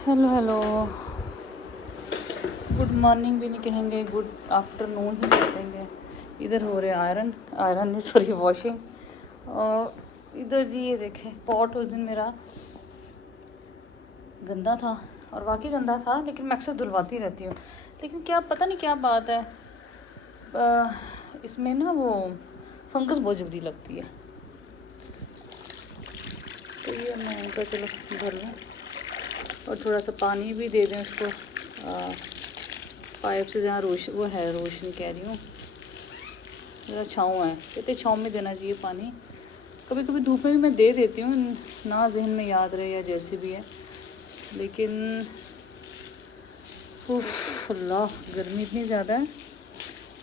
Hello hello. Good morning भी नहीं कहेंगे, गुड आफ्टरनून ही कह देंगे। इधर हो रहे आयरन नहीं, सॉरी, वॉशिंग। और इधर जी ये देखें, पॉट उस दिन मेरा गंदा था, और वाकई गंदा था, लेकिन मैं अक्सर धुलवाती रहती हूँ। लेकिन क्या पता नहीं क्या बात है, इसमें ना वो फंगस बहुत जल्दी लगती है। तो ये मैं इनका चलो भर लूँ, और थोड़ा सा पानी भी दे दें उसको। पाइप से जहाँ वो है, रोशनी कह रही हूँ, ज़रा छाँव है, कहते छाँव में देना चाहिए पानी। कभी कभी धूप में भी मैं दे देती हूँ, ना जहन में याद रहे या जैसे भी है। लेकिन अल्लाह, गर्मी इतनी ज़्यादा है।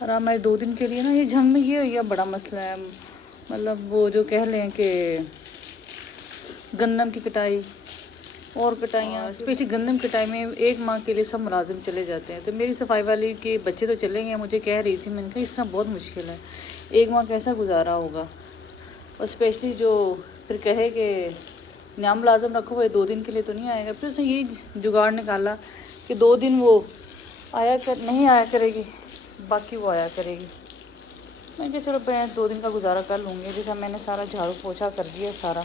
और अब मैं 2 दिन के लिए ना, ये झंग में ये बड़ा मसला है। मतलब वो जो कह लें कि गन्नम की कटाई और कटाइयाँ, स्पेशली गंदम कटाई में 1 माह के लिए सब मुलाजिम चले जाते हैं। तो मेरी सफाई वाली के बच्चे तो चले गए, मुझे कह रही थी, मैंने कहा इस तरह बहुत मुश्किल है, 1 माह कैसा गुजारा होगा। और स्पेशली जो फिर कहे कि नया मुलाजिम रखो, वो 2 दिन के लिए तो नहीं आएगा। फिर उसने यही जुगाड़ निकाला कि 2 दिन वो नहीं आया करेगी, बाकी वो आया करेगी। मैं कहा चलो मैं 2 दिन का गुजारा कर लूँगी। जैसा मैंने सारा झाड़ू पोछा कर दिया सारा।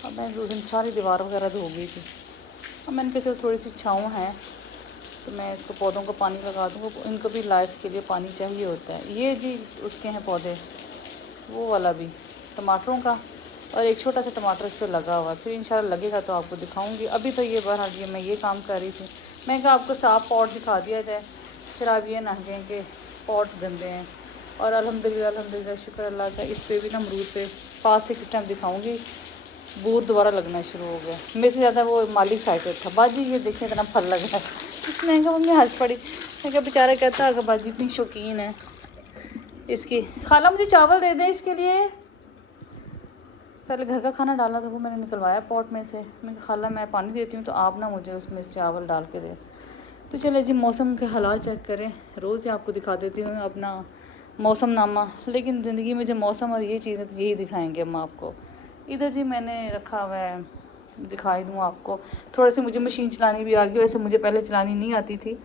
अब मैं 2 दिन सारी दीवार वगैरह धो गई थी। अब मैंने कहा चलो थोड़ी सी छाँव है तो मैं इसको पौधों को पानी लगा दूँगा। इनको भी लाइफ के लिए पानी चाहिए होता है। ये जी उसके हैं पौधे, वो वाला भी टमाटरों का, और एक छोटा सा टमाटर इस पर लगा हुआ है। फिर इंशाल्लाह लगेगा तो आपको दिखाऊंगी। अभी तो ये बहरहाल ये मैं ये काम कर रही थी। मैं कहा आपको साफ पॉट दिखा दिया जाए, फिर आप ये ना कहें कि पॉट गंदे हैं। और अल्हम्दुलिल्लाह शुक्र अल्लाह का, इस पर भी ना अमरूद पे पास से किस टाइम दिखाऊँगी, बूर दोबारा लगना शुरू हो गया। मेरे से ज़्यादा वो मालिक एक्साइटेड था, बाजी ये देखें इतना फल लग रहा है। मैं कहा मम्मी हंस पड़ी। मैं कहा बेचारा कहता अगर बाजी इतनी शौकीन है इसकी। खाला मुझे चावल दे दें इसके लिए। पहले घर का खाना डाला था, वो मैंने निकलवाया पॉट में से। मैं कहा खाला मैं पानी देती हूँ तो आप ना मुझे उसमें चावल डाल के दे। तो चले जी मौसम के हालात चेक करें। रोज़ ही आपको दिखा देती हूँ अपना मौसम नामा, लेकिन ज़िंदगी में जो मौसम और ये चीज़ें तो यही दिखाएंगे हम आपको। इधर जी मैंने रखा हुआ है, दिखाई दूँ आपको। थोड़ी सी मुझे मशीन चलानी भी आ गई। वैसे मुझे पहले चलानी नहीं आती थी,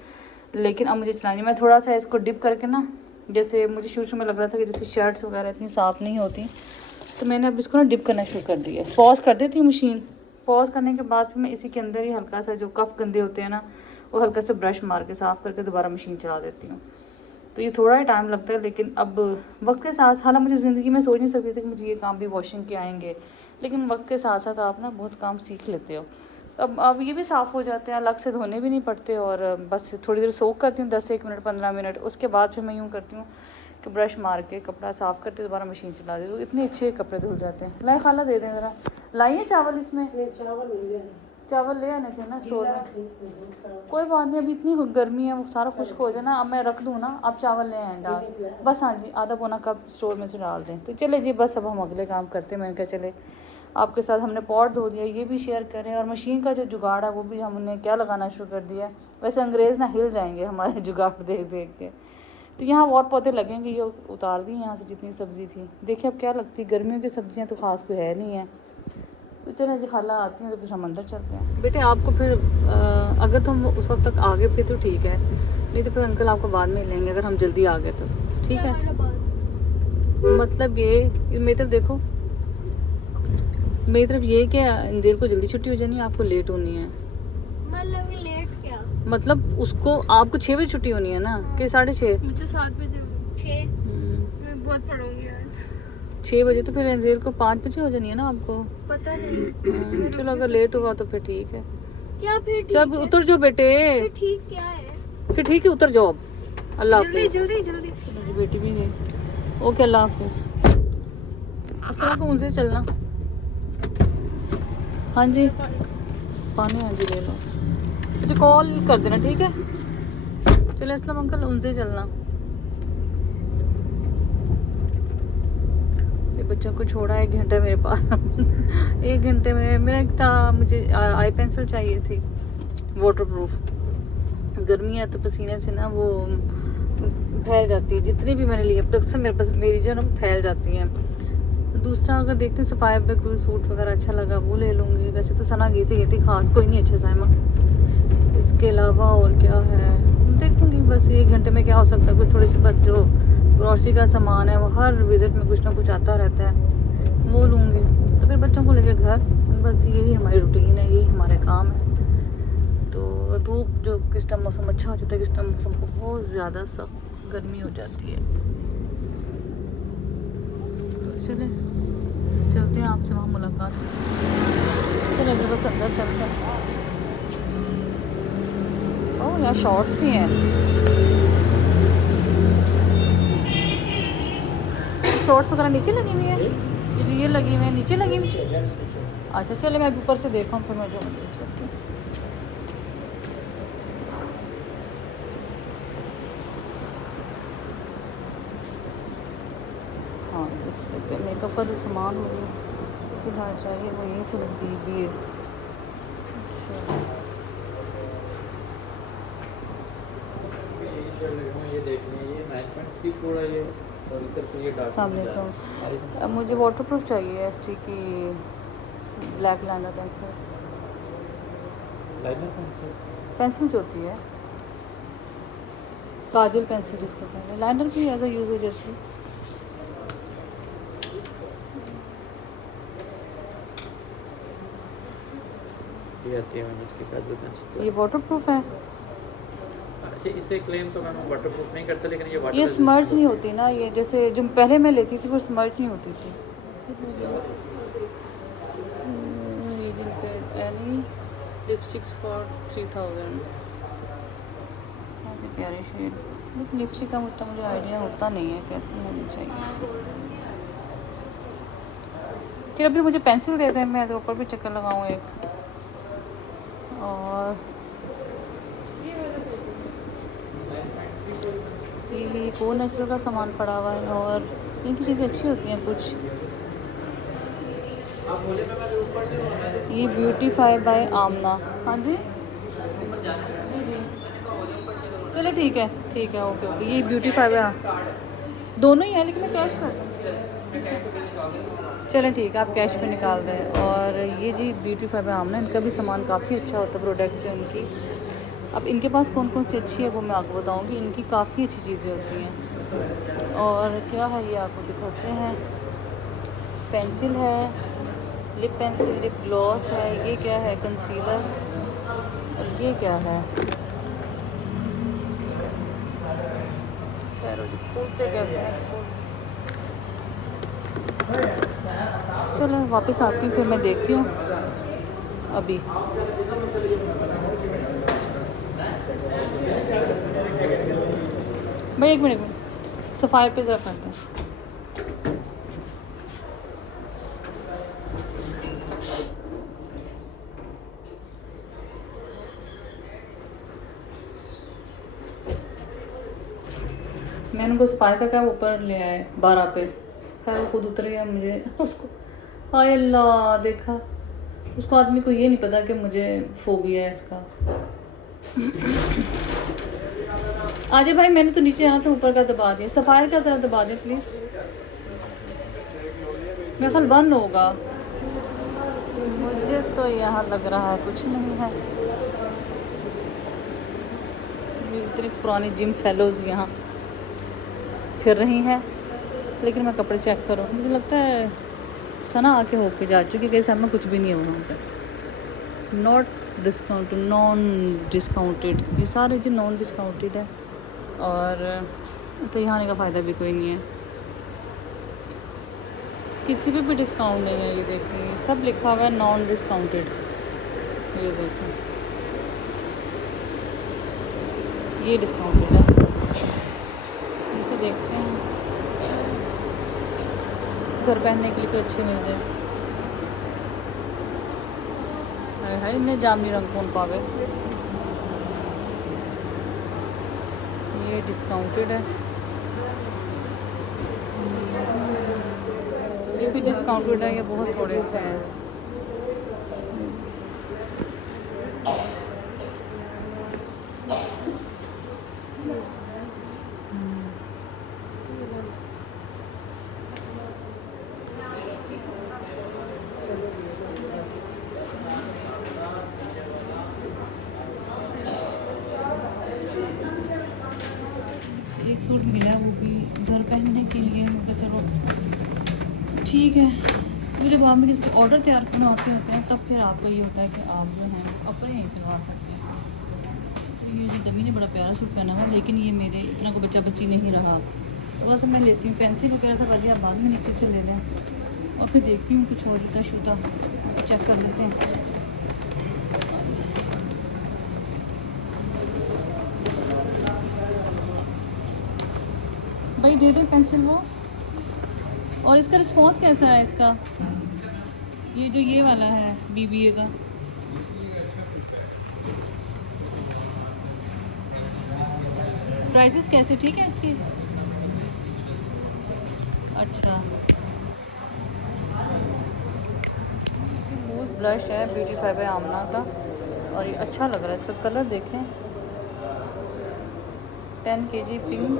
लेकिन अब मुझे चलानी। मैं थोड़ा सा इसको डिप करके ना, जैसे मुझे शुरू में लग रहा था कि जैसे शर्ट्स वगैरह इतनी साफ़ नहीं होती, तो मैंने अब इसको ना डिप करना शुरू कर दिया। पॉज कर देती हूँ मशीन। पॉज करने के बाद फिर मैं इसी के अंदर ही हल्का सा जो कफ गंदे होते हैं ना, वो हल्का सा ब्रश मार के साफ़ करके दोबारा मशीन चला देती हूँ। तो ये थोड़ा ही टाइम लगता है, लेकिन अब वक्त के साथ, हालांकि मुझे ज़िंदगी में सोच नहीं सकती थी कि मुझे ये काम भी वॉशिंग के आएंगे, लेकिन वक्त के साथ साथ आप ना बहुत काम सीख लेते हो। तो अब ये भी साफ़ हो जाते हैं, अलग से धोने भी नहीं पड़ते। और बस थोड़ी देर सोख करती हूँ, 10-1 मिनट 15 मिनट। उसके बाद फिर मैं यूँ करती हूँ कि ब्रश मार के कपड़ा साफ़ करते दोबारा मशीन चला देती हूँ। इतने अच्छे कपड़े धुल जाते हैं। लाई खाला दे दें ज़रा, लाइए चावल इसमें। चावल ले आने थे ना स्टोर में। कोई बात नहीं, अभी इतनी गर्मी है, वो सारा खुश्क हो जाए ना। अब मैं रख दूँ ना, आप चावल ले आए डाल, बस। हाँ जी, आधा पौना कप स्टोर में से डाल दें। तो चले जी बस अब हम अगले काम करते हैं। मैंने कहा चले आपके साथ, हमने पॉट धो दिया, ये भी शेयर करें। और मशीन का जो जुगाड़ है वो भी हमने क्या लगाना शुरू कर दिया है। वैसे अंग्रेज़ ना हिल जाएंगे हमारे जुगाड़ देख देख के। तो यहाँ और पौधे लगेंगे, ये उतार दी यहाँ से जितनी सब्ज़ी थी। देखिए अब क्या लगती है, गर्मियों की सब्ज़ियाँ तो ख़ास कोई है नहीं है। तो चलो जी खाला आती हैं तो फिर हम अंदर चलते हैं। बेटे आपको फिर अगर तो हम उस वक्त तक आ गए फिर तो ठीक है, नहीं तो फिर अंकल आपको बाद में लेंगे अगर हम जल्दी आ गए तो। ठीक है, मतलब ये मेरी तरफ देखो, मेरी तरफ ये क्या, अंजेल को जल्दी छुट्टी हो जानी है, आपको लेट होनी है। मतलब लेट क्या, मतलब उसको आपको 6 बजे छुट्टी होनी है ना, कि 6:30? मुझे 7 बजे 6 मैं बहुत पढ़ूंगी आज। 6 बजे तो फिर अंजेल को 5 बजे हो जानी है ना आपको। पता नहीं। चलो अगर लेट हुआ तो फिर ठीक है। क्या फिर ठीक चल है? उतर जाओ बेटे। फिर ठीक क्या है? फिर ठीक है, उतर जाओ अब। अल्लाह जल्दी हाफिज़। जल्दी जल्दी। मेरी बेटी भी गई। ओके अल्लाह हाफिज़। अस्सलाम को उनसे चलना। हाँ जी पानी, हाँ जी ले लो, मुझे कॉल कर देना ठीक है। चले अस्सलाम अंकल, उनसे चलना। ये बच्चों को छोड़ा 1 घंटा मेरे पास। 1 घंटे में मेरा एक था, मुझे आई पेंसिल चाहिए थी वाटर प्रूफ। गर्मी है तो पसीने से ना वो फैल जाती है, जितनी भी मैंने ली अब तक से मेरे पास, मेरी जो ना फैल जाती हैं। दूसरा अगर देखती हूँ सफ़ाई पे कोई सूट वगैरह अच्छा लगा वो ले लूँगी। वैसे तो सना गई थी ख़ास कोई नहीं अच्छा साइमा। इसके अलावा और क्या है देखूँगी। बस 1 घंटे में क्या हो सकता है, कुछ थोड़ी सी बात जो ग्रॉसरी का सामान है वो हर विज़िट में कुछ ना कुछ आता रहता है, वो लूँगी। तो फिर बच्चों को लेके घर, बस यही हमारी रूटीन है, यही हमारे काम है। तो धूप जो किस टाइम मौसम अच्छा हो जाता है, किस टाइम मौसम को बहुत ज़्यादा सख्त गर्मी हो जाती है। तो चले चलते हैं, आपसे वहाँ मुलाकात। चले अभी बस अंदर चलते हैं। ओह यहाँ शॉर्ट्स भी हैं। शॉर्ट्स वगैरह नीचे लगी हुई है, ये लगी हुई है नीचे लगी हुई। अच्छा चले मैं ऊपर से देखा हूँ फिर मैं जो देख सकती हूँ। हाँ इस मेकअप का जो सामान मुझे फिलहाल चाहिए वो यहीं से बीबी है। अच्छा ये देखने ये 9.34 है ये, और इधर से ये डार्क अब मुझे वाटरप्रूफ चाहिए एसटी की black liner pencil. Liner pencil pencil जो होती है काजल पेंसिल जिसको कहते हैं, लाइनर भी एज अ यूज़ हो जाती है। ये आती है मैंने इसकी काजल पेंसिल। ये वाटरप्रूफ है। अच्छा इसे क्लेम तो मैम वाटरप्रूफ नहीं करते, लेकिन ये स्मर्ज नहीं होती ना, ये जैसे जो पहले मैं लेती थी वो स्मर्ज नहीं होती थी। ये जिन पे एनी लिपस्टिक्स फॉर 3000 बहुत ही प्यारे शेड। लेकिन लिपस्टिक का मुझे आइडिया होता नहीं है कैसे होनी चाहिए। चलो अभी मुझे पेंसिल दे दें, मैं तो ऊपर भी चक्कर लगाऊँ एक। और ये को नेचुरल का सामान पड़ा हुआ है और इनकी चीज़ें अच्छी होती हैं कुछ। ये ब्यूटीफाई बाय आमना। हाँ जी चलो ठीक है ओके ओके। ये ब्यूटीफाई बाय दोनों ही हैं लेकिन मैं कैश कर दूँ। चलो ठीक है आप कैश पे निकाल दें। और ये जी ब्यूटीफाई बाय आमना, इनका भी सामान काफ़ी अच्छा होता है, प्रोडक्ट्स हैं इनकी। अब इनके पास कौन कौन सी अच्छी है वो मैं आपको बताऊंगी। इनकी काफ़ी अच्छी चीज़ें होती हैं। और क्या है ये आपको दिखाते हैं, पेंसिल है, लिप पेंसिल, लिप ग्लॉस है, ये क्या है कंसीलर, और ये क्या है ठहरो जी खोलते कैसे हैं। चलो वापस आती हूँ फिर मैं देखती हूँ अभी। भाई एक मिनट सफ़ाई पे ज़रा करते हैं। मैंने उनको सफ़ाई का क्या ऊपर ले आए 12 पे, खैर वो खुद उतर गया। मुझे उसको हाय अल्लाह देखा, उसको आदमी को ये नहीं पता कि मुझे फोबिया है इसका। आजे भाई मैंने तो नीचे आना था, ऊपर का दबा दिया। सफ़ायर का ज़रा दबा दें प्लीज़, मेरा ख्याल 1 होगा। मुझे तो यहाँ लग रहा है कुछ नहीं है। इतनी पुरानी जिम फेलोज़ यहाँ फिर रही हैं, लेकिन मैं कपड़े चेक करूँ, मुझे लगता है सना आके होके जा चुकी कि सामने कुछ भी नहीं है वहाँ पे। नॉट डिस्काउंटेड, नॉन डिस्काउंटेड, ये सारे जी नॉन डिस्काउंटेड है। और तो यहाँ आने का फ़ायदा भी कोई नहीं है, किसी पे भी डिस्काउंट नहीं है। ये देखिए सब लिखा हुआ है नॉन डिस्काउंटेड। ये देखिए ये डिस्काउंटेड है। इनको देखते हैं, घर पहनने के लिए कोई अच्छे मिल जाए। हाय हाय इन्हें जामनी रंग कौन पावे। ये डिस्काउंटेड है, ये भी डिस्काउंटेड है, ये बहुत थोड़े से हैं। सूट मिला है, वो भी घर पहनने के लिए। मैं कहा चलो ठीक है, तो जब आप में किसी ऑर्डर तैयार करवाते होते हैं तब फिर आपको ये होता है कि आप जो हैं अपने नहीं सिलवा सकते हैं। तो ये जो डमी ने बड़ा प्यारा सूट पहना हुआ, लेकिन ये मेरे इतना को बच्चा बच्ची नहीं रहा, तो बस मैं लेती हूँ। पेंसिल वगैरह था बढ़िया, बाद में नीचे से ले लें, और फिर देखती हूँ कुछ और जूता शूता चेक कर लेते हैं। भाई दे दें पेंसिल वो। और इसका रिस्पॉन्स कैसा है इसका, ये जो ये वाला है BBA का? प्राइसेस कैसे, ठीक है इसकी? अच्छा, लूज ब्लश है ब्यूटीफाई बाय आमना का, और ये अच्छा लग रहा है। इसका कलर देखें, 10 kg पिंक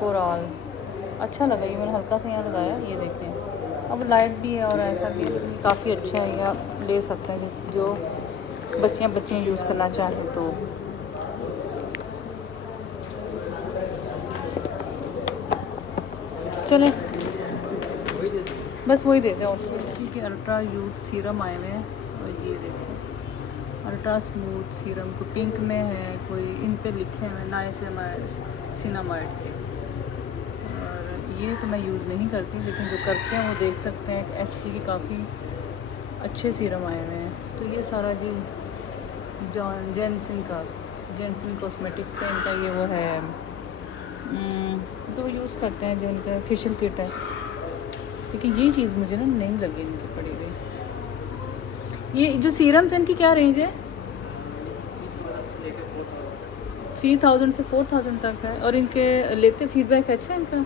कोराल, अच्छा लगा। ये मैंने हल्का सा यहाँ लगाया, ये देखें। अब लाइट भी है और ऐसा भी है, काफ़ी अच्छा है। या ले सकते हैं जिस जो बच्चियाँ यूज़ करना चाहें तो। चलें बस वही देते हैं ऑफिस, ठीक है। अल्ट्रा यूथ सीरम आए हुए हैं, और ये देखें अल्ट्रा स्मूथ सीरम, कोई पिंक में है, कोई इन पे लिखे हैं नाइसिनामाइड के। और ये तो मैं यूज़ नहीं करती, लेकिन जो करते हैं वो देख सकते हैं। ST के काफ़ी अच्छे सीरम आए हुए हैं। तो ये सारा जी जेंसन कॉस्मेटिक्स का इनका ये वो है, तो यूज़ करते हैं जो इनका फेशियल किट है। लेकिन ये चीज़ मुझे ना नहीं लगी इनकी पड़ी हुई। ये जो सीरम्स हैं इनकी क्या रेंज है? 3000 से 4000 तक है। और इनके लेते फीडबैक अच्छा है इनका?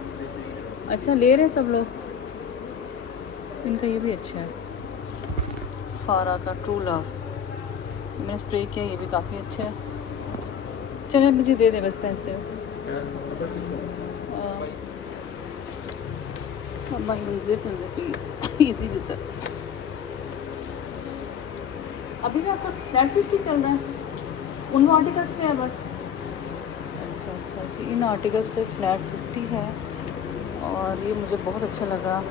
अच्छा ले रहे हैं सब लोग। इनका ये भी अच्छा है, फारा का ट्रू लव, मैंने स्प्रे किया, ये भी काफ़ी अच्छा है। चलिए मुझे दे दें बस पेंसिल। ईजी जूता। अभी भी आपका फ्लैट 50 चल रहा है? उन आर्टिकल्स पे है बस? अच्छा, इन आर्टिकल्स पे फ्लैट 50 है, और ये मुझे बहुत अच्छा लगा।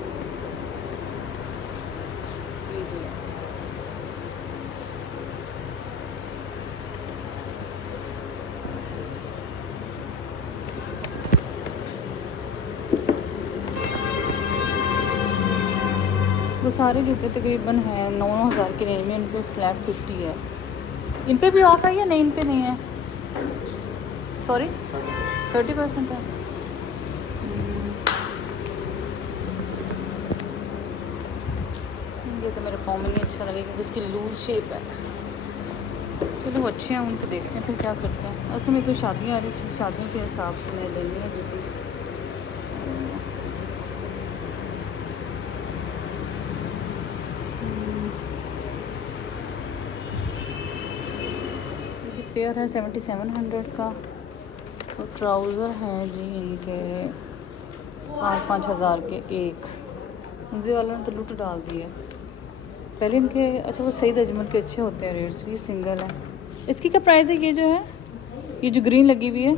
वो सारे जूते तकरीबन हैं 9000 के रेंज में, उन पर फ्लैट 50 है। इन पे भी ऑफ है या नहीं? इन पे नहीं है, सॉरी 30% है। ये तो मेरे पाँव में नहीं अच्छा लगेगा क्योंकि उसकी लूज शेप है। चलो अच्छे हैं, उनको देखते हैं फिर क्या करते हैं। असल में तो शादियाँ आ रही थी, शादियों के हिसाब से मैं लेनी है जूती। पेयर है 7700 का, और ट्राउज़र हैं जी इनके 5-5 हज़ार के एक। मुझे वालों ने तो लूट डाल दिया पहले इनके। अच्छा वो सईद अजमल के अच्छे होते हैं रेट्स भी। सिंगल है, इसकी क्या प्राइस है? ये जो है, ये जो ग्रीन लगी हुई है,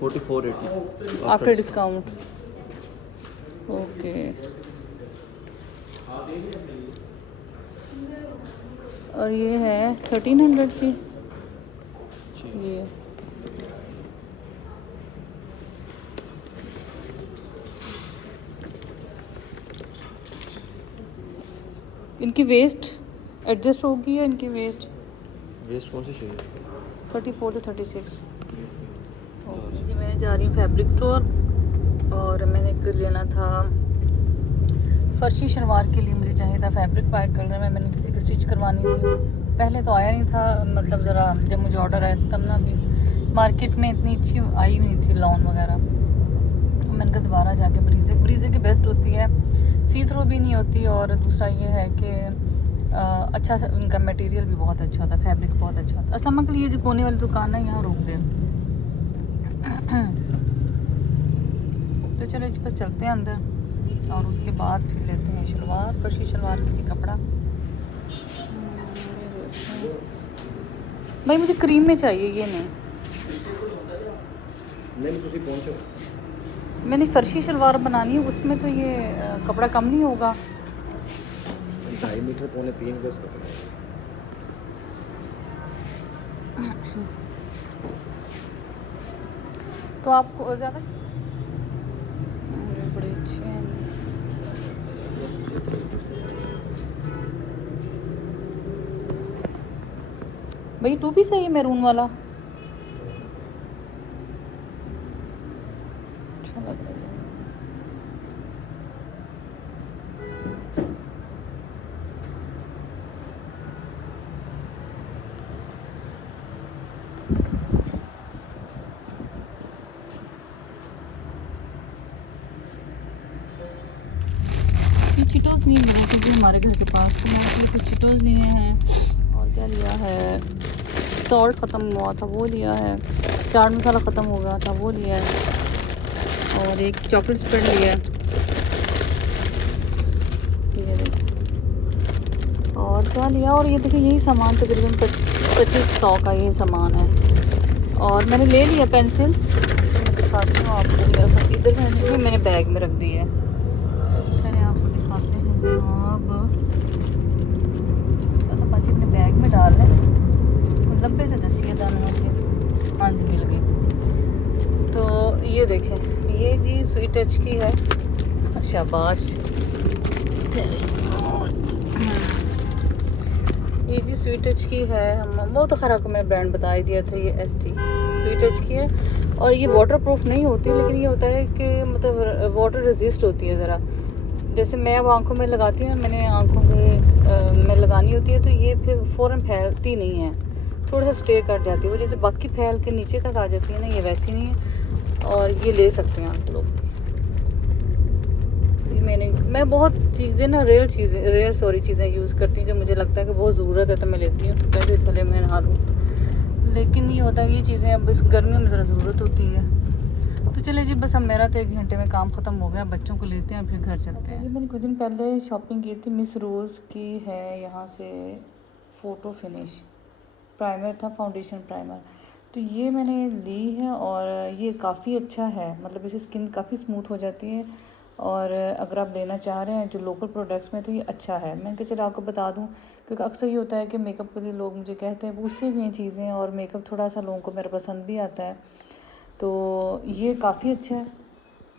4480 आफ्टर डिस्काउंट। ओके, और ये है 1300 की। ये इनकी वेस्ट एडजस्ट होगी या इनकी वेस्ट कौन सी चाहिए? 34 से 36। जी मैं जा रही हूँ फैब्रिक स्टोर, और मैंने एक लेना था फर्शी शलवार के लिए। मुझे चाहिए था फैब्रिक वाइट कलर में, मैंने किसी की स्टिच करवानी थी। पहले तो आया नहीं था, मतलब ज़रा जब मुझे ऑर्डर आया था तब ना अभी मार्केट में इतनी अच्छी आई नहीं थी लॉन वगैरह। मैंने कहा दोबारा जाके ब्रीजे की बेस्ट होती है, सी थ्रो भी नहीं होती, और दूसरा ये है कि अच्छा उनका मटेरियल भी बहुत अच्छा होता है, फैब्रिक बहुत अच्छा होता है। असलम के लिए जो कोने वाली दुकान है यहाँ रोक दें। तो चलो जी बस चलते हैं अंदर, और उसके बाद फिर लेते हैं शलवार, फर्शी शलवार के लिए कपड़ा। भाई मुझे क्रीम में चाहिए, ये नहीं। नहीं ਤੁਸੀਂ ਪਹੁੰਚੋ। मैंने फर्शी शलवार बनानी है, उसमें तो ये कपड़ा कम नहीं होगा। 2.5 मीटर पौने 3 गज कपड़ा है। तो आपको ज़्यादा बड़े अच्छे हैं। भाई 2 पीस है ये मैरून वाला, अच्छा लग रहा है। ये चिटोस नहीं मिला क्योंकि हमारे घर के पास, तो मैंने ये कुछ चिटोस लिए हैं। और क्या लिया है, सॉल्ट ख़त्म हुआ था वो लिया है, चाट मसाला ख़त्म हो गया था वो लिया है, और एक चॉकलेट स्प्रेड लिया है, ये देखिए। और क्या लिया, और ये देखिए यही सामान तकरीबन 2500 का ये सामान है। और मैंने ले लिया पेंसिल, मैं दिखाती हूँ आपको। मेरे पास इधर मैंने बैग में रख दी है, मैंने आपको दिखाते हैं जनाब। पाजी अपने बैग में डाल लें, 90 तो 10 दानों से। हाँ जी मिल गई। तो ये देखें, ये जी स्वीट टच की है, शाबाश। ये जी स्वीट टच की है, हम बहुत खरा को मैंने ब्रांड बता ही दिया था, ये ST स्वीट टच की है। और ये वाटर प्रूफ नहीं होती, लेकिन ये होता है कि मतलब वाटर रेजिस्ट होती है ज़रा। जैसे मैं अब आँखों में लगाती हूँ, मैंने आँखों में लगानी होती है, तो ये फिर फ़ौरन फैलती नहीं है, थोड़ा सा स्टे कर जाती है वो, जैसे बाकी फैल के नीचे तक आ जाती है ना, ये वैसी नहीं है। और ये ले सकते हैं आप लोग। मैं बहुत चीज़ें ना रेयर चीज़ें यूज़ करती हूँ, जो मुझे लगता है कि बहुत ज़रूरत है तो मैं लेती हूँ, वैसे भले मैं ना लूँ। लेकिन ये होता है कि ये चीज़ें अब इस गर्मियों में ज़रा ज़रूरत होती है। तो चले जी, बस अब मेरा तो 1 घंटे में काम ख़त्म हो गया, बच्चों को लेते हैं फिर घर चलते हैं। मैंने कुछ दिन पहले शॉपिंग की थी, मिस रोज़ की है यहाँ से फ़ोटो फिनिश प्राइमर था, फाउंडेशन प्राइमर। तो ये मैंने ली है और ये काफ़ी अच्छा है, मतलब इससे स्किन काफ़ी स्मूथ हो जाती है। और अगर आप लेना चाह रहे हैं जो लोकल प्रोडक्ट्स में, तो ये अच्छा है। मैंने कहा चलो आपको बता दूं, क्योंकि अक्सर ये होता है कि मेकअप के लिए लोग मुझे कहते हैं, पूछते भी हैं चीज़ें, और मेकअप थोड़ा सा लोगों को मेरा पसंद भी आता है। तो ये काफ़ी अच्छा है,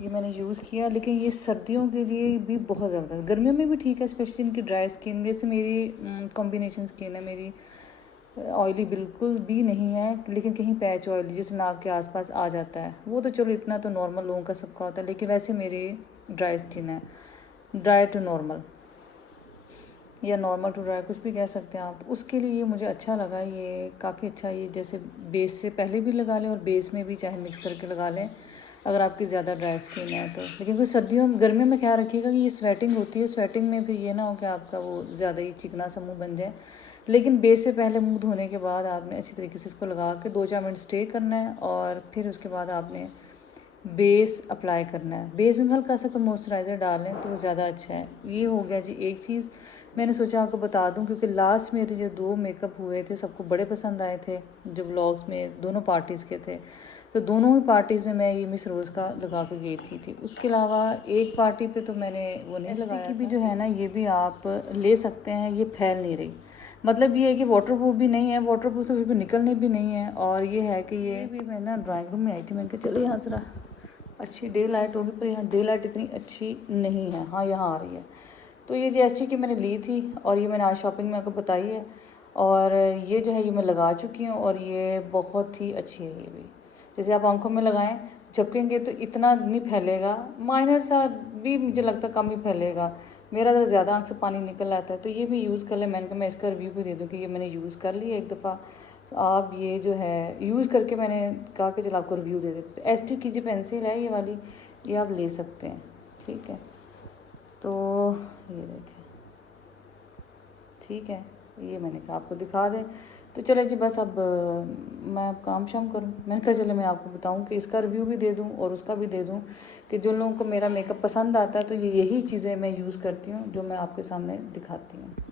ये मैंने यूज़ किया। लेकिन ये सर्दियों के लिए भी बहुत ज़्यादा, गर्मियों में भी ठीक है, स्पेशली इनकी ड्राई स्किन, जैसे मेरी कॉम्बिनेशन स्किन है, मेरी ऑयली बिल्कुल भी नहीं है, लेकिन कहीं पैच ऑयली जैसे नाक के आसपास आ जाता है, वो तो चलो इतना तो नॉर्मल लोगों का सबका होता है, लेकिन वैसे मेरी ड्राई स्किन है, ड्राई टू नॉर्मल या नॉर्मल टू ड्राई, कुछ भी कह सकते हैं आप। उसके लिए ये मुझे अच्छा लगा, ये काफ़ी अच्छा। ये जैसे बेस से पहले भी लगा लें और बेस में भी चाहे मिक्स करके लगा लें अगर आपकी ज़्यादा ड्राई स्किन है तो। लेकिन कोई गर्मियों में ख्याल रखिएगा कि ये स्वेटिंग होती है, स्वेटिंग में फिर ये ना हो कि आपका वो ज़्यादा ही चिकना सा मुँह बन जाए। लेकिन बेस से पहले मुँह धोने के बाद आपने अच्छी तरीके से इसको लगा के 2-4 मिनट स्टे करना है, और फिर उसके बाद आपने बेस अप्लाई करना है। बेस में हल्का सा कोई मॉइस्चराइज़र डाल लें तो वो ज़्यादा अच्छा है। ये हो गया जी एक चीज़, मैंने सोचा आपको बता दूं, क्योंकि लास्ट मेरे जो 2 मेकअप हुए थे सबको बड़े पसंद आए थे, जो व्लॉग्स में दोनों पार्टीज़ के थे। तो दोनों ही पार्टीज़ में मैं ये मिस रोज़ का लगा के गई थी। उसके अलावा एक पार्टी पे तो मैंने वो नहीं लगाया की भी जो है ना, ये भी आप ले सकते हैं, ये फैल नहीं रही। मतलब ये है कि वाटरप्रूफ भी नहीं है, वाटरप्रूफ तो बिल्कुल निकलने भी नहीं है। और ये है कि ये भी मैं ना ड्राइंग रूम में आई थी, मैंने कहा चलो यहाँ ज़रा अच्छी डे लाइट होगी, पर यहाँ डे लाइट इतनी अच्छी नहीं है। हाँ यहाँ आ रही है। तो ये GST की मैंने ली थी, और ये मैंने आज शॉपिंग में आपको बताई है। और ये जो है ये मैं लगा चुकी हूँ, और ये बहुत ही अच्छी है। ये भी जैसे आप आंखों में लगाएं, झपकेंगे तो इतना नहीं फैलेगा, माइनर सा भी मुझे लगता कम ही फैलेगा। मेरा ज़रा ज़्यादा आँख से पानी निकल आता है, तो ये भी यूज़ कर ले। मैंने कहा मैं इसका रिव्यू भी दे दूँ कि ये मैंने यूज़ कर लिया एक दफ़ा। तो आप ये जो है यूज़ करके, मैंने कहा कि चलो आपको रिव्यू दे देते। तो ST की जो पेंसिल है ये वाली, ये आप ले सकते हैं, ठीक है। तो ये देखें, ठीक है, ये मैंने कहा आपको दिखा दें। तो चले जी बस अब मैं अब काम शाम करूं। मैंने कहा चलो मैं आपको बताऊं कि इसका रिव्यू भी दे दूं और उसका भी दे दूं, कि जो लोगों को मेरा मेकअप पसंद आता है तो ये यही चीज़ें मैं यूज़ करती हूं जो मैं आपके सामने दिखाती हूं।